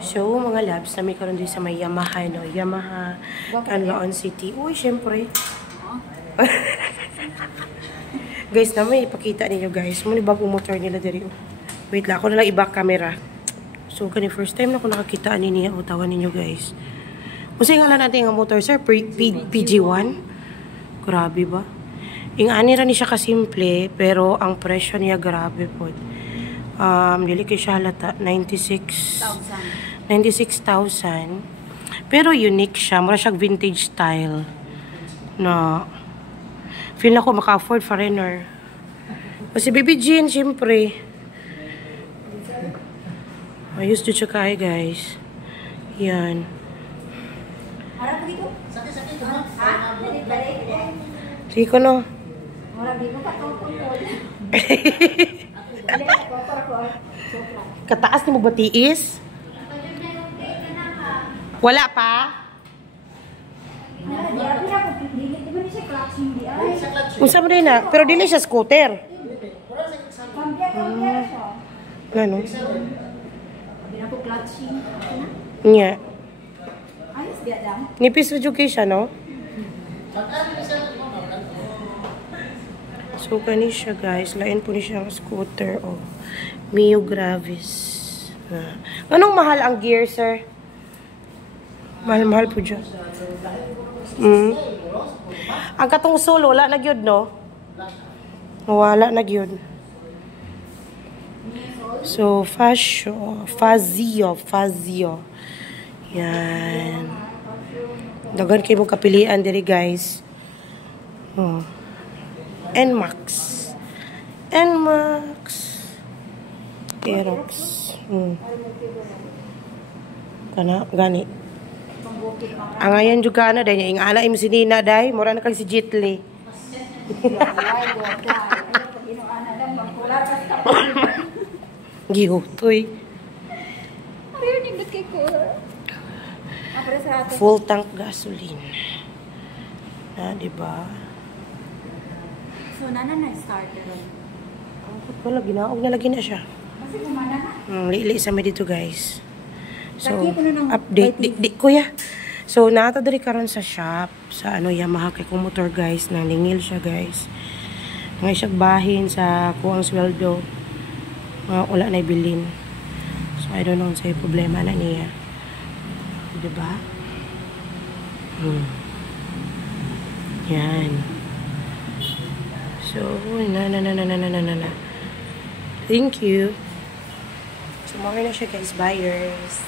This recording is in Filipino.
So, mga labs, na may karoon din sa may Yamaha, no? Yamaha, Canlaon City. Uy, syempre. Guys, naman ipakita ninyo, guys. Muna bagong motor nila diri. Wait lang, ako na lang i-back camera. So, kani first time na ako nakakita niya. O, tawan ninyo, guys. Kasi nga lang natin ang motor, sir. PG1. Grabe ba? Yung anira ni siya kasimple, pero ang presyo niya grabe po. Dili kay siya halata, 96,000. Pero unique siya. Mura siyang vintage style. Na, feel na ko maka-afford foreigner. Kasi baby Jean, syempre. Ayos doon siya kaya, guys. Yan. Sige ko, no? Kataas ni mo ba tiis? Wala pa? Unsa mo rin na? Pero dili siya scooter. Ano? Nya. Nipis education, no? So, kani siya, guys. Lain po ni siya ang scooter. Oh. Mio Gravis. Anong mahal ang gear, sir? Mahal-mahal po dyan. Ang katong solo, wala na gyud, no? Wala na gyud. So, Fazio. Yan. Dagan kayo mong kapilian diri, guys. Oh. NMAX. Aerox. Kana, gani. Ang ayan juga na, dahil yung ana im sinina, dahil mura na kang si Jitli. Gihutoy. Full tank gasoline. Diba? So, nana na-starter ron? Wala, ginaog na lagi na siya. Kasi kumana na? Lili sa me dito, guys. So, update. Di kuya. So, natadari karon sa shop. Sa Yamaha kay kong motor, guys. Nangingil siya, guys. Ngayon siya bahin sa kuwang sweldo. Wala na ibilin. So, I don't know sa'yo problema na niya. Diba? Yan. So, Thank you. So, mga na siya, guys, buyers.